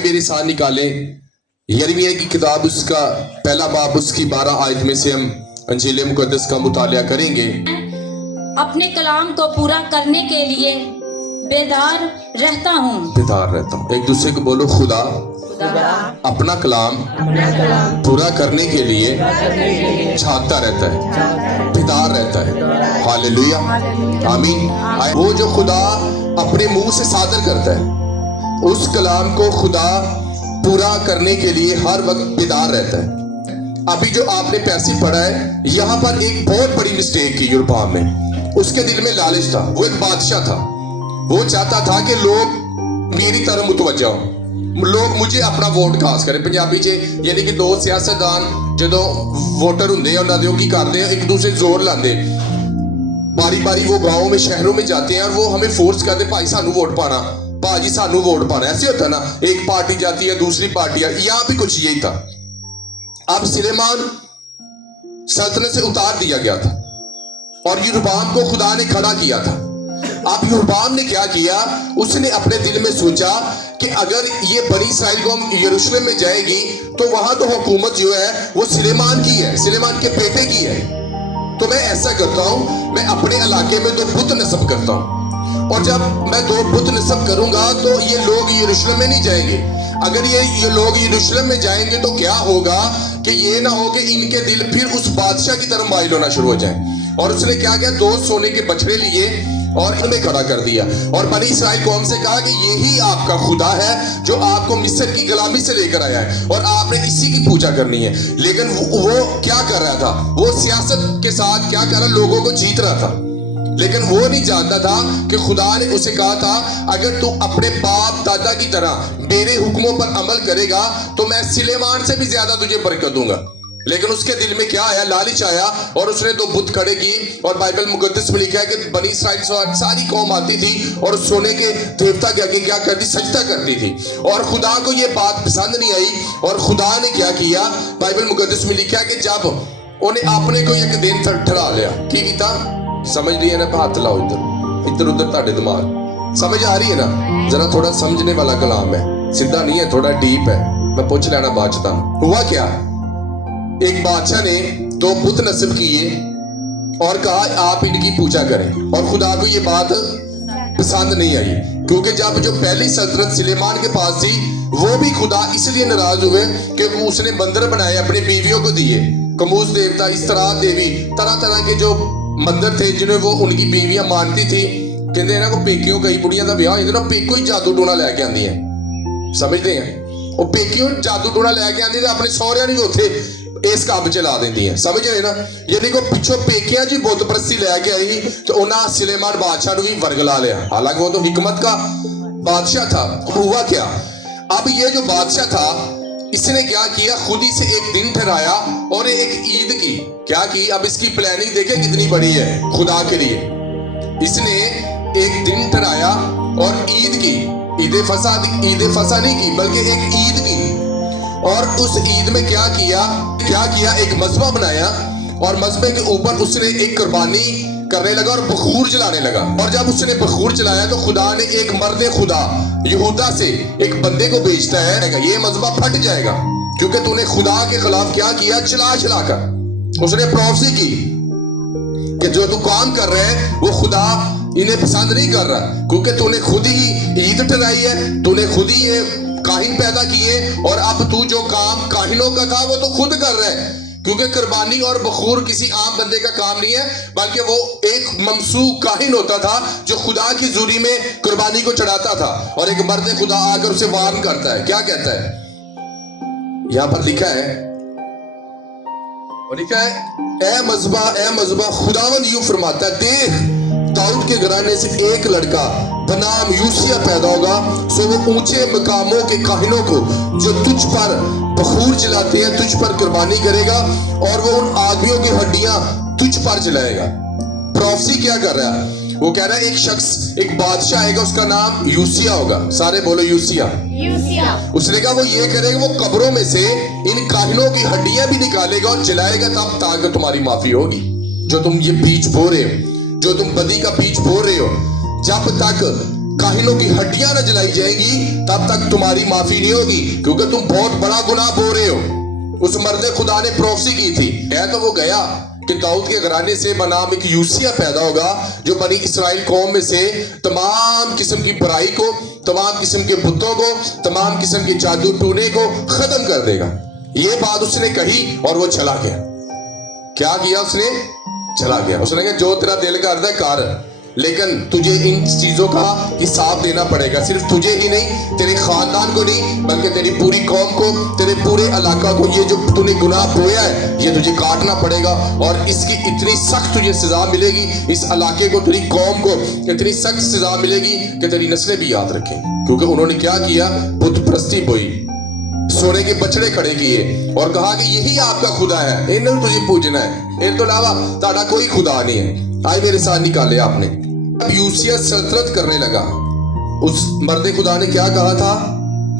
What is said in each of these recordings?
आए मेरे साथ निकालें यिर्मयाह की किताब उसका पहला बाब उसकी 12 आयत में से हम अंजील मुकद्दस का मुतालिया करेंगे। अपने कलाम को पूरा करने के लिए बेदार रहता हूँ। बेदार रहता हूँ। एक दूसरे को बोलो, खुदा अपना कलाम पूरा करने के लिए जागता रहता है, बेदार रहता है। हालेलुया, आमीन। वो जो खुदा अपने मुंह से सादर करता है, उस कलाम को खुदा पूरा करने के लिए हर वक्त बेदार रहता है। अभी जो आपने पैसे पढ़ा है, यहाँ पर एक बहुत बड़ी मिस्टेक की यूरोपाम में। उसके दिल में लालच था, वो एक बादशाह था। वो चाहता था कि लोग मेरी तरफ मुतवज्जा हो, लोग मुझे अपना वोट खास करें। पंजाबी च यानी कि दो सियासतदान जदों वोटर हुंदे उन्हां दे की करदे एक दूसरे जोर लांदे, बारी बारी वो गाँव में शहरों में जाते हैं और वो हमें फोर्स करते, भाई सानू वोट पाना, भाजी सानू वोट पाना। ऐसे होता ना, एक पार्टी जाती है दूसरी पार्टी, यहाँ भी कुछ यही था। अब सुलेमान सल्तनत से उतार दिया गया था और यरूबाम को खुदा ने खड़ा किया था। अब यरूबाम ने क्या किया, उसने अपने दिल में सोचा कि अगर ये बनी इस्राएल कौम यरूशलेम में जाएगी तो वहां तो हुकूमत जो है वो सुलेमान की है, सुलेमान के बेटे की है। तो मैं ऐसा करता हूं, मैं अपने इलाके में 2 बुत नस्ब करता हूं, और जब मैं 2 बुत नस्ब करूंगा तो ये लोग यरूशलेम में नहीं जाएंगे। अगर ये लोग यरूशलेम में जाएंगे तो क्या होगा कि ये ना हो कि इनके दिल फिर उस बादशाह की तरफ माइल होना शुरू हो जाए। और उसने क्या किया, 2 सोने के बछड़े लिए और इनमें खड़ा कर दिया और बनी इस्राएल कौम से कहा कि यही आपका खुदा है जो आपको मिस्र की गुलामी से लेकर आया है और आपने इसी की पूजा करनी है। लेकिन वो क्या कर रहा था, वो सियासत के साथ क्या कर रहा, लोगों को जीत रहा था। लेकिन वो नहीं जानता था कि खुदा ने उसे कहा था, अगर तू अपने बाप दादा की तरह मेरे हुक्मों पर अमल करेगा तो मैं सुलेमान से भी ज्यादा तुझे बरकत दूंगा। लेकिन उसके दिल में क्या आया, लालच आया और उसने 2 बुत खड़े की। और बाइबल मुकद्दस में लिखा है कि बनी इस्राइल सारी कौम आती थी और सोने के देवता के आगे क्या करती, सजदा करती थी। और खुदा को ये बात पसंद नहीं आई और खुदा ने क्या किया, बाइबल मुकद्दस में लिखा है कि जब उन्हें अपने को एक दिन ठहरा लिया, की कीता, समझ रही है ना, हाथ लाओ इधर उधर ताड़े दिमाग, समझ आ रही है ना, जरा थोड़ा समझने वाला कलाम है, सीधा नहीं है, थोड़ा डीप है, मैं पूछ लेना बाद च। हुआ क्या, एक बादशाह ने 2 बुत नस्ब किए और कहा आप इनकी पूजा करें। और खुदा को ये बात पसंद नहीं आई, क्योंकि जब जो पहली सल्तनत सुलेमान के पास थी वो भी खुदा इसलिए नाराज हुए क्योंकि उसने बंदर बनाए, अपनी बीवियों को दिए, कमूस देवता, इस्तरात देवी, तरह तरह के जो मंदिर थे जिन्हें वो उनकी बीवियां मानती थी। कहते हैं ना को पेकियों कई बुढ़िया का ब्याह हो, पेको ही जादू टोना लैके आंदी है, समझते हैं, वो पेकियों जादू टोना लैके आंदी अपने सौहरिया नहीं उथे इस काम चला देती है, समझ रहे ना। यानी को पिछो पेकिया जी बुत परस्ती लैके आई तो उन्हें सुलेमान बादशाह ने भी वर्गला लिया, हालांकि वो तो हिकमत का बादशाह था। हुआ क्या, अब ये जो बादशाह था इसने क्या किया, खुद ही से एक दिन ठहराया और एक ईद की, क्या की, अब इसकी प्लानिंग देखे कितनी बड़ी है खुदा के लिए। इसने एक दिन ठहराया और ईद की, ईद फसा नहीं की बल्कि एक ईद की। और उस ईद में क्या किया, एक मज़बा बनाया और मज़बे के ऊपर उसने एक कुर्बानी करने लगा और बखूर जलाने लगा। और जब उसने बखूर जलाया तो खुदा ने एक मर्द खुदा यहूदा से एक बंदे को भेजता है, ये मज़बा फट जाएगा क्योंकि तूने खुदा के खिलाफ क्या किया, चला कर उसने प्रोफेसी की कि जो तू काम कर रहे है वो खुदा इन्हें पसंद नहीं कर रहा, क्योंकि तूने खुद ही ईद ठहराई है, तूने खुद ही ये काहिन पैदा किए और अब तू जो काम काहिनों का था वो तो खुद कर रहा है। क्योंकि कुर्बानी और बखूर किसी आम बंदे का काम नहीं है, बल्कि वो एक ममसूक काहिन होता था जो खुदा की ज़ूरी में कुर्बानी को चढ़ाता था। और एक मर्द खुदा आकर उसे वार्न करता है, क्या कहता है, यहां पर लिखा है, ए मज़बा खुदावंद यूं फरमाता है, देख दाऊद के घराने से एक लड़का बनाम यूसिया पैदा होगा, सो वो ऊंचे मकामों के काहिनों को जो तुझ पर बखूर जलाते हैं तुझ पर कुर्बानी करेगा और वो उन आदमियों की हड्डियां तुझ पर जलाएगा। प्रोफेसी क्या कर रहा है, वो कह रहा है एक शख्स, एक बादशाह आएगा, उसका नाम यूसिया होगा, सारे बोलो यूसिया। उसने कहा वो ये करेगा, वो कब्रों में से इन काहिनों की हड्डियां भी निकालेगा और जलाएगा, तब ताकि तुम्हारी माफी होगी। जो तुम ये बीज बो रहे हो, जो तुम बदी का बीज बो रहे हो, जब तक काहिनों की हड्डियां न जलाई जाएंगी, तब तक तुम्हारी माफी नहीं होगी, क्योंकि तुम बहुत बड़ा गुनाह बो रहे हो। उस मर्द खुदा ने प्रोफेसी की थी, तो वो गया कि दाऊद के घराने से बनाम एक यूसिया पैदा होगा, जो बनी इसराइल कौम में से तमाम किस्म की बुराई को, तमाम किस्म के बुतों को, तमाम किस्म के जादू टूने को खत्म कर देगा। ये बात उसने कही और वो चला गया। क्या किया उसने? चला गया। उसने कहा जो तेरा दिल करता है कर, लेकिन तुझे इन चीजों का हिसाब देना पड़ेगा। सिर्फ तुझे ही नहीं, तेरे खानदान को नहीं, बल्कि तेरी पूरी कौम को, तेरे पूरे इलाका को, ये जो तूने गुनाह बोया है ये तुझे काटना पड़ेगा। और इसकी इतनी सख्त तुझे सजा मिलेगी, इस इलाके को, तेरी कौम को इतनी सख्त सजा मिलेगी कि तेरी नस्लें भी याद रखेंगी। क्योंकि उन्होंने क्या किया? बुत परस्ती बोई, सोने के बछड़े खड़े किए और कहा कि यही आपका खुदा है, इन्हें तुझे पूजना है, इन तो अलावा ताड़ा कोई खुदा नहीं है। आज मेरे साथ निकाले आपने। अब यूसिया सल्तनत करने लगा, उस मर्द खुदा ने क्या कहा था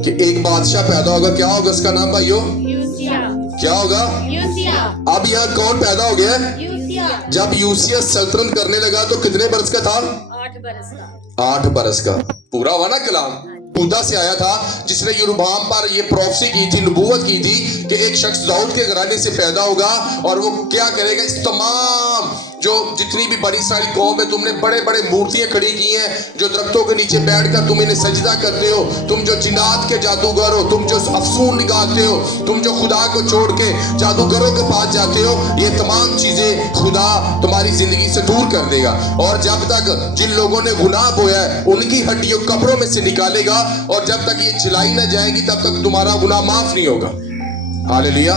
कि एक बादशाह पैदा होगा। क्या होगा उसका नाम भाइयों? यूसिया। क्या होगा? यूसिया। अब यहाँ कौन पैदा हो गया? यूसिया। जब यूसिया सल्तनत करने लगा तो कितने बरस का था? 8 बरस का। 8 बरस का। पूरा हुआ ना कलाम? यहूदा से आया था जिसने यरूबाम पर ये प्रोफेसी की थी, नबूवत की थी कि एक शख्स दाऊद के घराने से पैदा होगा और वो क्या करेगा, इस तमाम जो जितनी भी बनी इसराइल कौम है, तुमने बड़े बड़े मूर्तियां खड़ी की हैं, जो दरख्तों के नीचे बैठकर तुम इन्हें सजदा करते हो, तुम जो जिन्नात के जादूगर हो, तुम जो अफसून निकालते हो, तुम जो खुदा को छोड़ के जादूगरों के पास जाते हो, ये तमाम चीजें खुदा तुम्हारी जिंदगी से दूर कर देगा। और जब तक जिन लोगों ने गुनाह बोया है उनकी हड्डियों कब्रों में से निकालेगा, और जब तक ये जलाई न जाएगी तब तक तुम्हारा गुनाह माफ नहीं होगा। हालेलुया।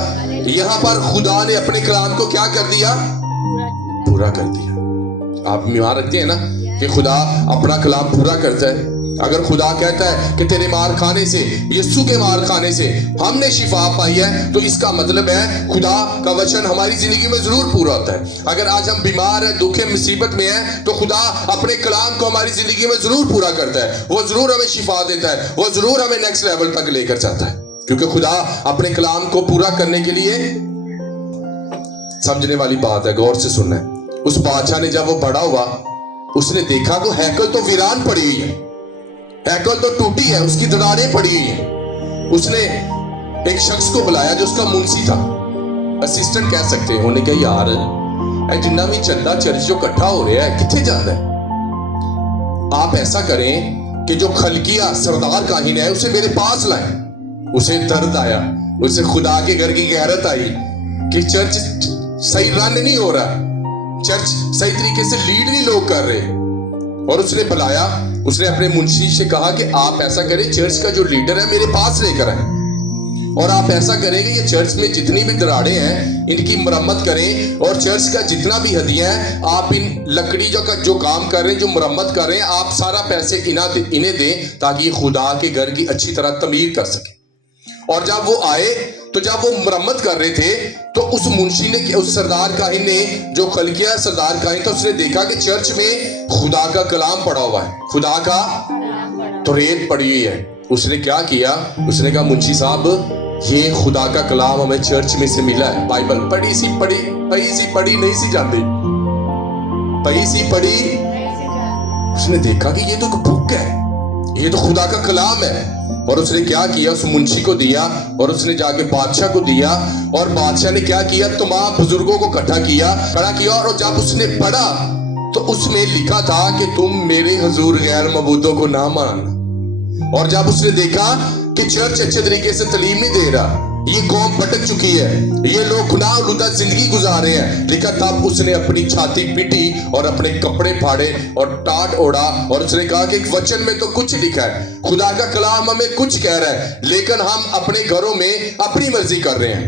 यहाँ पर खुदा ने अपने कलाम को क्या कर दिया? पूरा कर दिया। आप ईमान रखते हैं ना कि खुदा अपना कलाम पूरा करता है। अगर खुदा कहता है कि तेरे मार खाने से, यीशु के मार खाने से हमने शिफा पाई है, तो इसका मतलब है खुदा का वचन हमारी जिंदगी में जरूर पूरा होता है। अगर आज हम बीमार हैं, दुखे मुसीबत में हैं, तो खुदा अपने कलाम को हमारी जिंदगी में जरूर पूरा करता है। वो जरूर हमें शिफा देता है, वो जरूर हमें नेक्स्ट लेवल तक लेकर जाता है, क्योंकि खुदा अपने कलाम को पूरा करने के लिए, समझने वाली बात है, गौर से सुनना है। उस बादशाह ने जब वो बड़ा हुआ, उसने देखा कि हैकल तो वीरान पड़ी हुई है, हैकल तो टूटी है, उसकी दीवारें पड़ी हुई हैं। उसने एक शख्स को बुलाया जो उसका मुंशी था, असिस्टेंट कह सकते हैं। उन्होंने कहा यार जिन्ना भी चंदा चर्च जो इकट्ठा हो रहा है कितने जाना है, आप ऐसा करें कि जो खलकिया सरदार काहिन है उसे मेरे पास लाएं। उसे दर्द आया, उसे खुदा के घर की गैरत आई कि चर्च सही रन नहीं हो रहा, चर्च सही तरीके से लीड नहीं लोग कर रहे। और उसने बुलाया, उसने अपने मुंशी से कहा कि आप ऐसा करें, चर्च का जो लीडर है मेरे पास लेकर आए, और आप ऐसा करें कि ये चर्च में जितनी भी दराड़े हैं इनकी मरम्मत करें, और चर्च का जितना भी हदिया है आप इन लकड़ी जो काम कर रहे हैं, जो मरम्मत कर रहे हैं, आप सारा पैसे इन्हें दें ताकि ये खुदा के घर की अच्छी तरह तमीर कर सके। और जब वो आए तो जब वो मरम्मत कर रहे थे तो उस मुंशी ने, उस सरदार काहिन ने, जो खलकिया सरदार काहिन था, उसने देखा कि चर्च में खुदा का कलाम पड़ा हुआ है, खुदा का तौरात पड़ी हुई है। उसने क्या किया? उसने कहा मुंशी साहब ये खुदा का कलाम हमें चर्च में से मिला है, बाइबल पई सी पड़ी नहीं सी जाती, पई सी पड़ी। उसने देखा कि ये तो एक बुक है, ये तो खुदा का कलाम है। और उसने क्या किया? उस मुंशी को दिया और उसने जाके बादशाह को दिया, और बादशाह ने क्या किया? तमाम बुजुर्गों को इकट्ठा किया, खड़ा किया, और जब उसने पढ़ा तो उसमें लिखा था कि तुम मेरे हुजूर गैर मबूदों को ना मानना। और जब उसने देखा कि चर्च अच्छे तरीके से तालीम नहीं दे रहा, ये कौम भटक चुकी है, ये लोग गुनाह लुदा जिंदगी गुजार रहे हैं, लिखा तब उसने अपनी छाती पीटी और अपने कपड़े फाड़े और टाट ओढ़ा, और उसने कहा कि एक वचन में तो कुछ लिखा है, खुदा का कलाम हमें कुछ कह रहा है, लेकिन हम अपने घरों में अपनी मर्जी कर रहे हैं,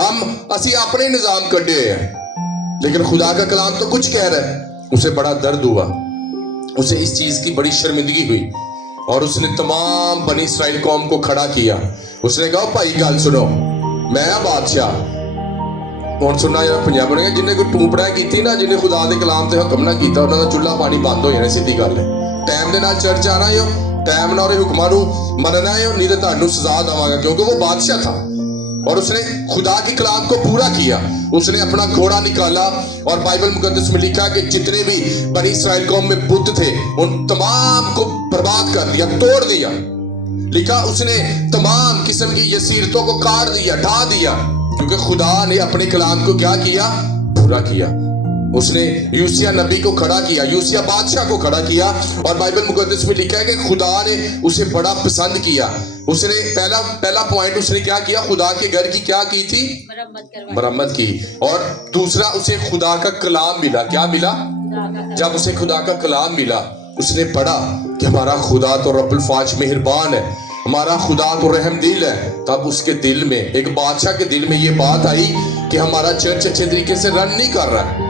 हम असी अपने निजाम कटे हुए हैं, लेकिन खुदा का कलाम तो कुछ कह रहा है। उसे बड़ा दर्द हुआ, उसे इस चीज की बड़ी शर्मिंदगी हुई, और उसने तमाम बनी इसराइल कौम को खड़ा किया। उसने कहा भाई गल सुनो, मैं बादशाह ਹੁਣ सुनना जरा पंजाब ने जिन्हें कोई टूपड़ा की ना, जिन्हें खुदा के कलाम से हुक्म ना किया, उन्होंने चुल्हा पानी बंद हो जाना, सीधी गल है। टाइम के नाल चर्च आना हो, टाइम नाल हुक्मां नूं मनना है, नहीं तो तुहानूं सजा देवांगा, क्योंकि वो बादशाह था اور اس نے خدا کے کلام کو پورا کیا. اس نے اپنا گھوڑا نکالا اور بائبل مقدس میں لکھا کہ جتنے بھی بنی اسرائیل قوم میں بت تھے ان تمام کو برباد کر دیا, توڑ دیا. لکھا اس نے تمام قسم کی یسیرتوں کو کاٹ دیا, ڈھا دیا, کیونکہ خدا نے اپنے کلام کو کیا کیا, پورا کیا. اس نے یوسیہ نبی کو کھڑا کیا, یوسیہ بادشاہ کو کھڑا کیا, اور بائبل مقدس میں لکھا ہے کہ خدا نے اسے بڑا پسند کیا. اس نے پہلا پوائنٹ اس نے کیا کیا, خدا کے گھر کی کیا کی تھی, مرمت کی. اور دوسرا اسے خدا کا کلام ملا. کیا ملا؟ جب اسے خدا کا کلام ملا اس نے پڑھا کہ ہمارا خدا تو رب الفاج مہربان ہے, ہمارا خدا تو رحم دل ہے. تب اس کے دل میں, ایک بادشاہ کے دل میں یہ بات آئی کہ ہمارا چرچ اچھے طریقے سے رن نہیں کر رہا ہے.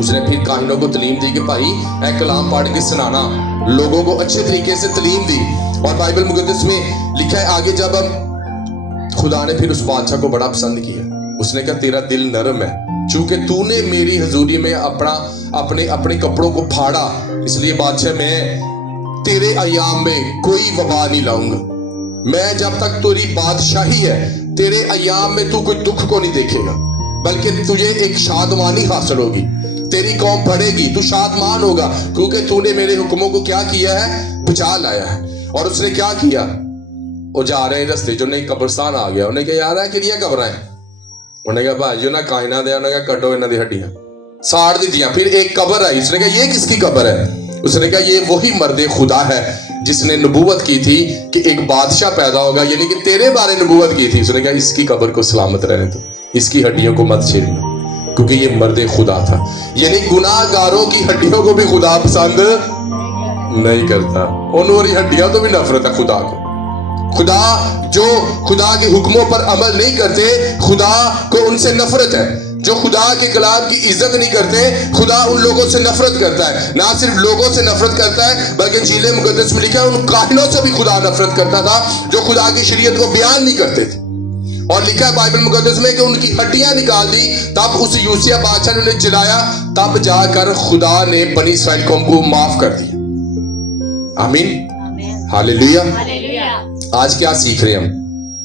اس نے پھر کاہنوں کو تعلیم دی کہ بھائی اے کلام پڑھ کے سنانا, لوگوں کو اچھے طریقے سے تعلیم دی. اور بائبل مقدس میں لکھا ہے آگے, جب خدا نے پھر اس بادشاہ کو بڑا پسند کیا. اس نے کہا تیرا دل نرم ہے, چونکہ تو نے میری حضوری میں اپنے کپڑوں کو پھاڑا, اس لیے بادشاہ میں تیرے ایام میں کوئی وبا نہیں لاؤں گا. میں جب تک تیری بادشاہی ہے تیرے ایام میں تو کوئی دکھ کو نہیں دیکھے گا, بلکہ تجھے ایک شادمانی حاصل ہوگی. تیری قوم بڑھے گی, تو شادمان ہوگا, کیونکہ تو نے میرے حکموں کو کیا کیا ہے, بچا لایا ہے. اور اس نے کیا کیا, وہ جا رہے ہیں رستے جو نہیں قبرستان آ گیا. انہیں کہا یار ہے کہ قبریں, انہیں کہا بھائی جو نہ کائنہ دیا, انہیں کہا کٹو انہوں دی ہڈیاں, ساڑ دی دیا. پھر ایک قبر آئی, اس نے کہا یہ کس کی قبر ہے؟ اس نے کہا یہ وہی مرد خدا ہے جس نے نبوت کی تھی کہ ایک بادشاہ پیدا ہوگا, یعنی کہ تیرے بارے نبوت کی تھی. اس نے کہا اس کی قبر کو سلامت رہنے دو, اس کی ہڈیوں کو مت چھیڑنا, کیونکہ یہ مرد خدا تھا. یعنی گناہ گاروں کی ہڈیوں کو بھی خدا پسند نہیں کرتا, انہوں کی ہڈیاں تو بھی نفرت ہے خدا کو. خدا جو خدا کے حکموں پر عمل نہیں کرتے, خدا کو ان سے نفرت ہے. جو خدا کے کلام کی عزت نہیں کرتے, خدا ان لوگوں سے نفرت کرتا ہے. نہ صرف لوگوں سے نفرت کرتا ہے بلکہ انجیل مقدس میں لکھا ہے ان کاہنوں سے بھی خدا نفرت کرتا تھا جو خدا کی شریعت کو بیان نہیں کرتے تھے. اور لکھا ہے بائبل مقدس میں کہ ان کی ہڈیاں نکال دی. تب اس یوسیہ بادشاہ نے انہیں جلایا, تب جا کر خدا نے بنی اسرائیل قوم کو معاف کر دیا. آمین, ہاللیلویا. آج کیا سیکھ رہے ہیں ہم,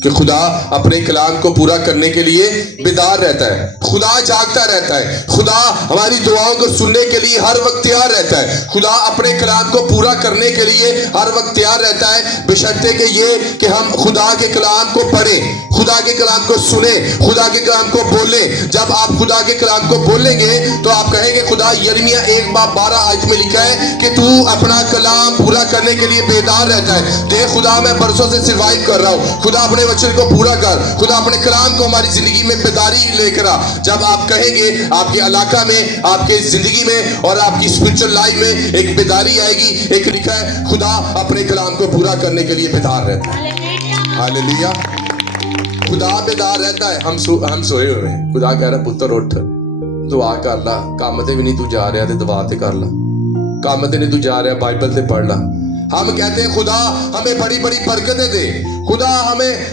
کہ خدا اپنے کلام کو پورا کرنے کے لیے بیدار رہتا ہے, خدا جاگتا رہتا ہے, خدا ہماری دعاؤں کو سننے کے لیے ہر وقت تیار رہتا ہے, خدا اپنے کلام کو پورا کرنے کے لیے ہر وقت تیار رہتا ہے, بشرطے کہ یہ کہ ہم خدا کے کلام کو پڑھیں, خدا کے کلام کو سنیں, خدا کے کلام کو بولیں. جب آپ خدا کے کلام کو بولیں گے تو آپ کہیں گے خدا, یرمیہ 1:12 میں لکھا ہے کہ تو اپنا کلام پورا کرنے کے لیے بیدار رہتا ہے. دیکھ خدا میں برسوں سے سروائیو کر رہا ہوں, خدا اپنے وچن کو پورا کر, خدا اپنے کلام کو ہماری زندگی میں بیداری لے کر آ. جب آپ کہیں گے آپ کے علاقہ میں, آپ کے زندگی میں اور آپ کی اسپرچل لائف میں ایک بیداری آئے گی. ایک لکھا ہے خدا اپنے کلام کو پورا کرنے کے لیے بیدار رہتا ہے. ہاللیلویا. خدا بیدار رہتا ہے. ہم سوئے ہوئے ہیں, خدا کہہ رہا پتر اٹھ, دعا کر لا. کام تے بھی نہیں تو جا رہا تے دعا تے کر لا, کام تے نہیں تو جا رہا بائبل تے پڑھ لا. ہم کہتے ہیں خدا ہمیں بڑی بڑی برکتیں دے, خدا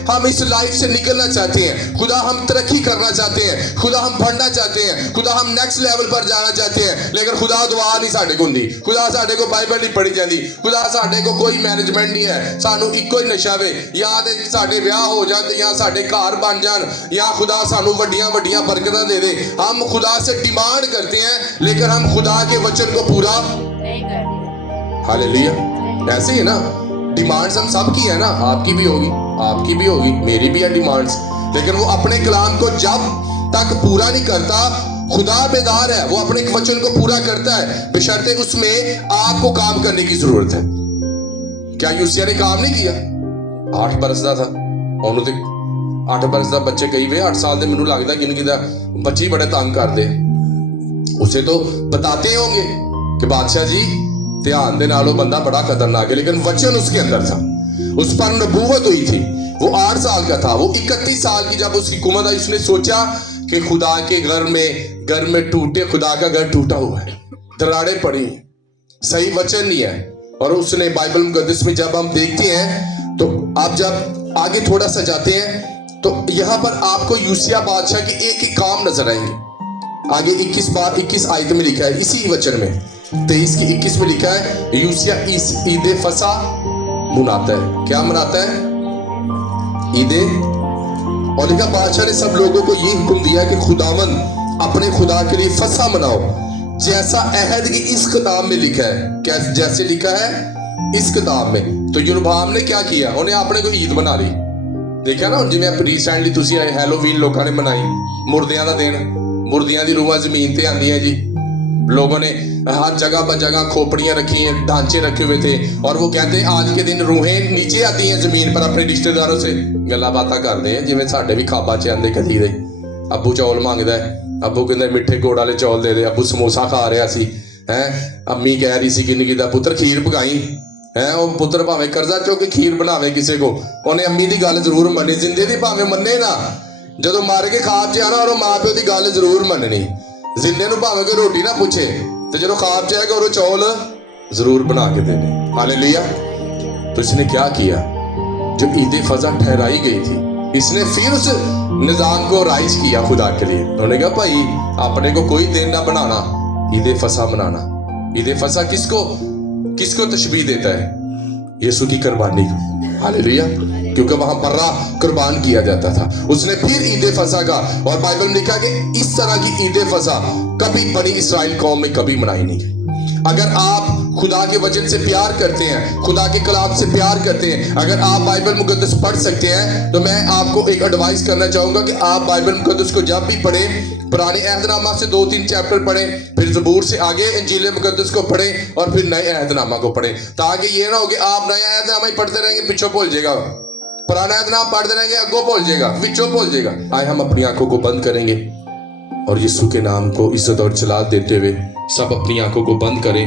ہم اس لائف سے نکلنا چاہتے ہیں, خدا ہم ترقی کرنا چاہتے ہیں, خدا ہم پڑھنا چاہتے ہیں, خدا ہم نیکسٹ لیول پر جانا چاہتے ہیں. لیکن خدا دعا نہیں ساڈے کو دی, خدا ساڈے کو بائبل نہیں پڑھی جاندی, خدا ساڈے کو کوئی مینجمنٹ نہیں ہے. سانو ایکو ہی نشہ وے, یا تے ساڈے ویاہ ہو جان, یا ساڈے گھر بن جان, یا خدا سانو وڈیاں وڈیاں برکتاں دے دے. ہم خدا سے ڈیمانڈ کرتے ہیں لیکن ہم خدا کے وچن کو پورا نہیں کرتے. ہاللیلویا. ایسے ہی نا, ڈیمانڈز ہم سب کی ہے نا, آپ کی بھی ہوگی, آپ کی بھی ہوگی, میری بھی ہے ڈیمانڈز. لیکن وہ اپنے کلام کو جب تک پورا نہیں کرتا, خدا بیدار ہے, وہ اپنے وچن کو پورا کرتا ہے, بشرطے اس میں آپ کو کام کرنے کی ضرورت ہے. کیا یوسیہ نے کام نہیں کیا؟ 8 برس دا تھا, انہوں تے 8 برس دا بچے کئی وے 8 سال دے مینوں لگدا کہ ان دا بچے بڑے تنگ کر دے. اسے تو بتاتے ہوں گے کہ بادشاہ جی دھیان دے نالو بندہ بڑا خطرناک ہے, لیکن وچن اس کے اندر تھا, اس پر نبوت ہوئی تھی. وہ 8 سال کا تھا, وہ 31 سال کی جب اس کی حکومت آئی, اس نے سوچا کہ خدا کے گھر میں ٹوٹے, خدا کا گھر ٹوٹا ہوا ہے, دراڑیں پڑی, صحیح وچن نہیں ہے. اور اس نے بائبل مقدس میں جب ہم دیکھتے ہیں تو آپ جب آگے تھوڑا سا جاتے ہیں تو یہاں پر آپ کو یوسیہ بادشاہ کے ایک ایک کام نظر آئیں گے. آگے 21 آیت میں لکھا ہے, اسی وچن میں 23 کی 21 میں لکھا ہے یوسیہ عید فصح مناتا ہے. کیا مناتا ہے؟ عید और लिखा बादशाह ने सब लोगों को ये हुक्म दिया कि खुदावन अपने खुदा के लिए फसह मनाओ, जैसा अहद की इस किताब में लिखा है। क्या जैसे लिखा है इस किताब में। तो यरूबाम ने क्या किया, उन्हें अपने को ईद बना ली। देखा ना, जिवें रीसेंटली तुसी आए हैलोवीन लोगों ने मनाई, मुर्दियां दा दिन, मुर्दियां दी रूहां जमीन ते आंदियां जी। लोगों ने हर जगह पर जगह खोपड़ियां रखी हैं, ढांचे रखे हुए थे, और वो कहते हैं आज के दिन रूहें नीचे आती हैं जमीन पर अपने रिश्तेदारों से गल्लां बातां करते हैं, जिवें साडे भी खाबा च आंदे कदी दे। अब्बू चौल मंगदा है, अब्बू कहंदा मिठे गुड़ वाले चौल दे दे, अब्बू समोसा खा रहा सी हैं, अम्मी कह रही सी कि निक्की दा पुत्तर खीर पकाई है। वो पुत्तर भावें कर्जा चुक के खीर बनावे किसी को, उन्हें अम्मी की गल जरूर मननी, जिंदे दी भावें मन्ने ना, जदों मार के खाब च आना और मां प्यो की गल जरूर मननी। जिंदे नूं भावें कोई रोटी ना पूछे, तो जो खाब च आएगा और चौल जरूर बना के देने। हालेलुया। तो इसने क्या किया, जब ईद फजा ठहराई गई थी, इसने फिर उस निजाम को राइज किया खुदा के लिए। उन्होंने कहा भाई अपने को कोई दिन ना बनाना, ईद फसा मनाना। ईद फसा किसको तशबीह देता है, यीशु की कुर्बानी को। हालेलुया। क्योंकि वहां बर्रा कुर्बान किया जाता था। उसने फिर ईद फसा का, और बाइबल में लिखा कि इस तरह की ईद फसा कभी बनी इस्राएल कौम में कभी मनाई नहीं गई। अगर आप खुदा के वचन से प्यार करते हैं, खुदा के कलाम से प्यार करते हैं, अगर आप बाइबल मुकद्दस पढ़ सकते हैं, तो मैं आपको एक एडवाइस करना चाहूंगा कि आप बाइबल मुकद्दस को जब भी पढ़ें, पुराने अहदनामा से 2-3 चैप्टर पढ़ें, फिर ज़बूर से आगे इंजील मुकद्दस को पढ़ें, और फिर नए अहदनामा को पढ़ें, ताकि ये ना हो कि आप नया अहदनामा ही पढ़ते रहेंगे, पिछो भूल जाएगा, पुराना अहदनामा पढ़ते रहेंगे, अगो भूल जाएगा, पिछो भूल जाएगा। आए हम अपनी आंखों को बंद करेंगे और यीशु के नाम को इज्जत और जलाल देते हुए सब अपनी आंखों को बंद करें।